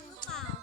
很好。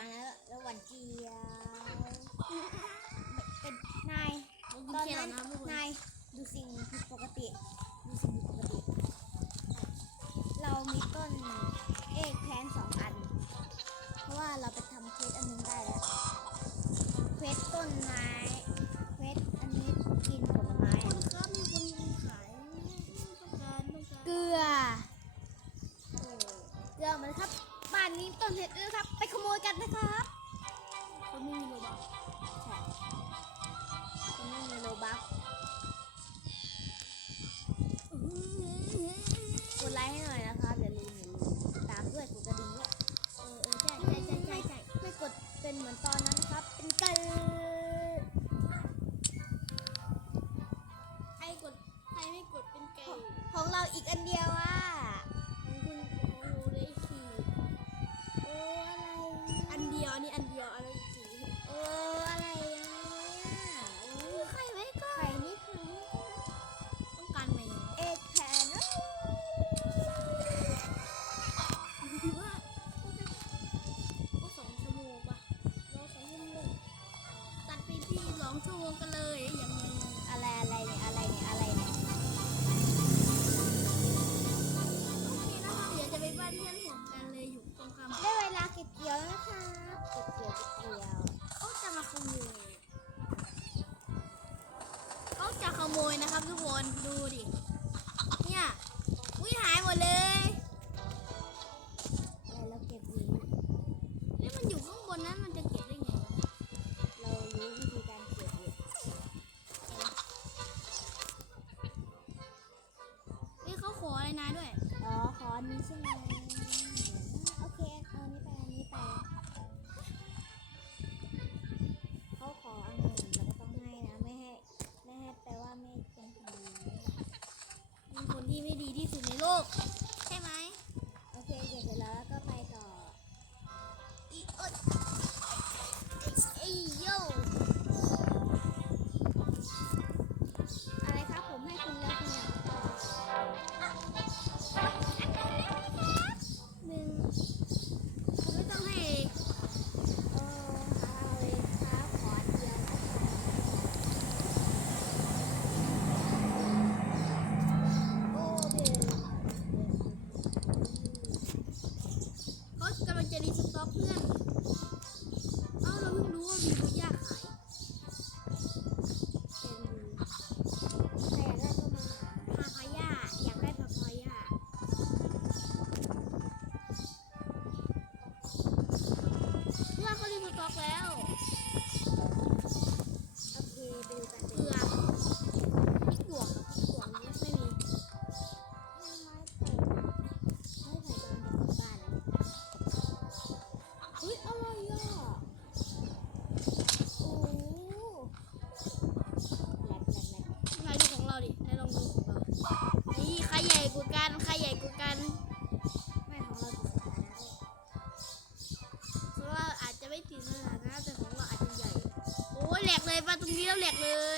าแล้วแวัวานเจียเป็นนายตอนนั้นนายดูสิ่งผิดปกติดูสิ่งผิดปกติ เรามีต้นเอกแพนสองอัน เพราะว่าเราไปทำเควสอันนึงได้แล้วเควสต้นนาย Ani Andi แหลกเลยมาตรงนี้แล้วแหลกเลย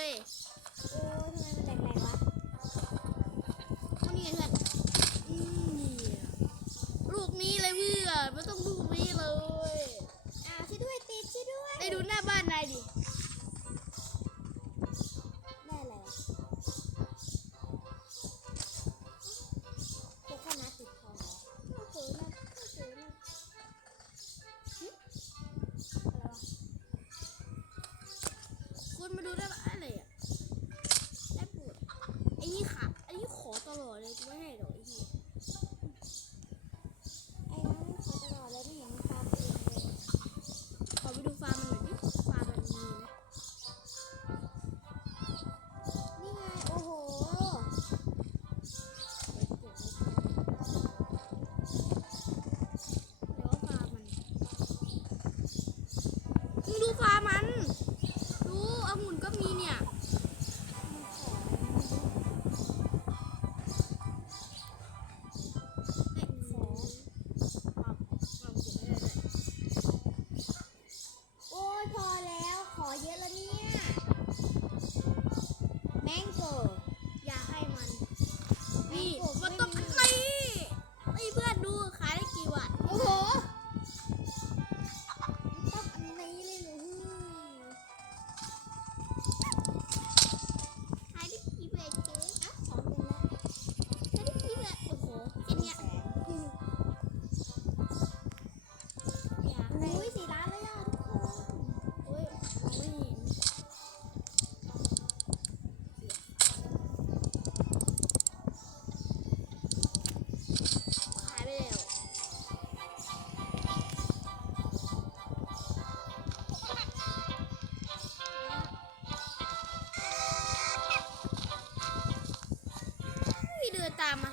cama.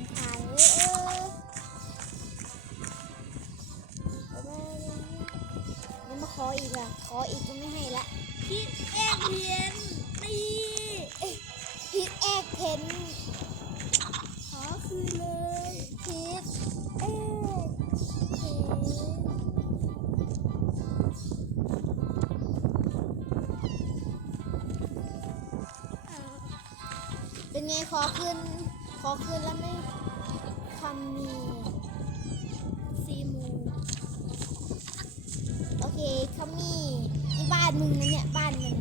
มันทางนี้เออนี่มาขออีกอะขออีกก็ไม่ให้ละพิกแอกเพนตีพิกแอกเพนขอคืนเลยพิกเอกเพนเป็นไงขอขึ้น อคืนแล้วไม่คำมีซีมูโอเคคำมีนี่บ้านมึงนะเนี่ยบ้านมึง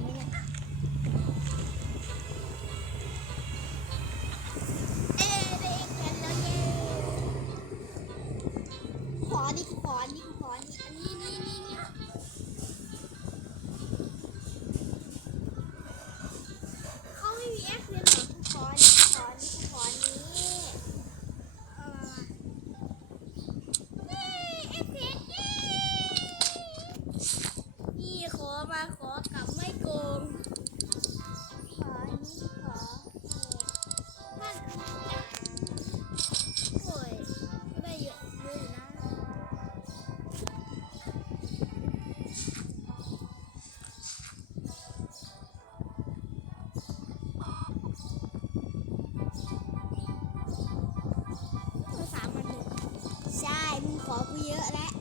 Bộ 赢，来